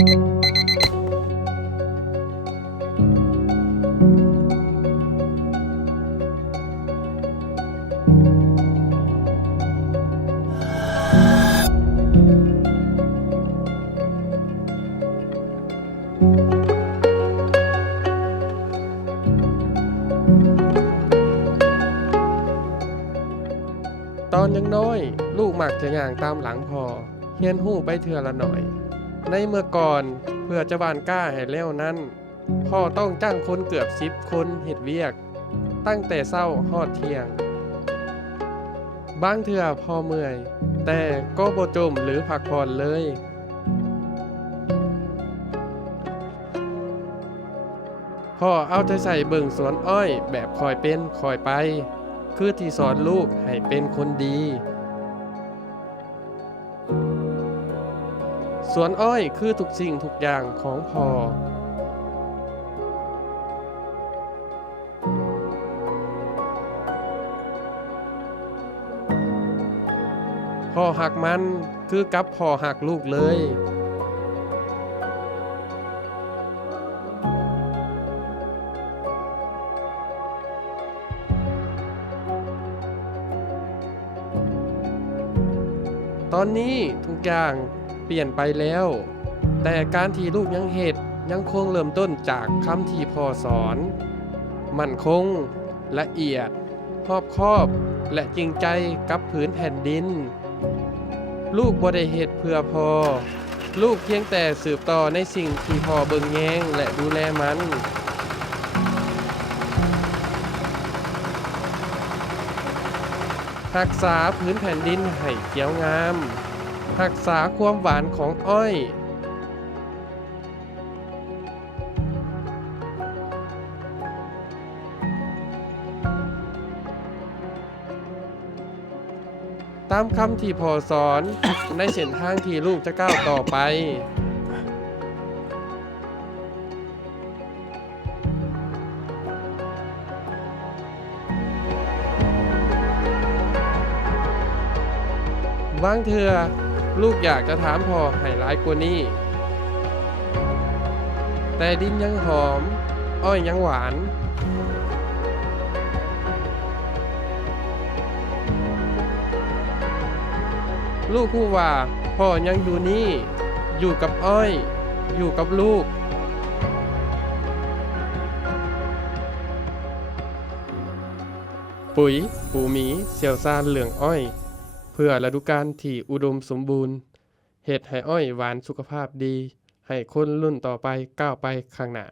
ตอนยังน้อยลูกมักจะย่างตามหลังพ่อเฮียนหู้ไปเทื่อละหน่อยในเมื่อก่อนเพื่อจะหว่านกล้าให้แล้วนั้นพ่อต้องจ้างคนเกือบ10 คนเฮ็ดเวียกตั้งแต่เช้าฮอดเที่ยงบางเทื่อพ่อเมื่อยแต่ก็บ่จมหรือพักผ่อนเลยพ่อเอาใจใส่เบิ่งสวนอ้อยแบบคอยเป็นคอยไปคือที่สอนลูกให้เป็นคนดีสวนอ้อยคือทุกสิ่งทุกอย่างของพ่อพ่อหักมันคือกับพ่อหักลูกเลยตอนนี้ทุกอย่างเปลี่ยนไปแล้วแต่การที่ลูกยังเฮ็ดยังคงเริ่มต้นจากคำที่พ่อสอนมั่นคงละเอียดรอบคอบและจริงใจกับผืนแผ่นดินลูกบ่ได้เฮ็ดเพื่อพ่อลูกเพียงแต่สืบต่อในสิ่งที่พ่อเบิ่งแยงและดูแลมันรักษาพื้นแผ่นดินให้เขียวงามรักษาความหวานของอ้อยตามคำที่พ่อสอน ในเส้นทางที่ลูกจะก้าวต่อไปบางเทื่อลูกอยากจะถามพ่อให้หลายกว่านี้แต่ดินยังหอมอ้อยยังหวานลูกพูดว่าพ่อยังอยู่นี่อยู่กับอ้อยอยู่กับลูกปุ๋ยปูหมีเสี่ยวซานเหลืองอ้อยเพื่อฤดูกาลที่อุดมสมบูรณ์เฮ็ดให้อ้อยหวานสุขภาพดีให้คนรุ่นต่อไปก้าวไปข้างหน้า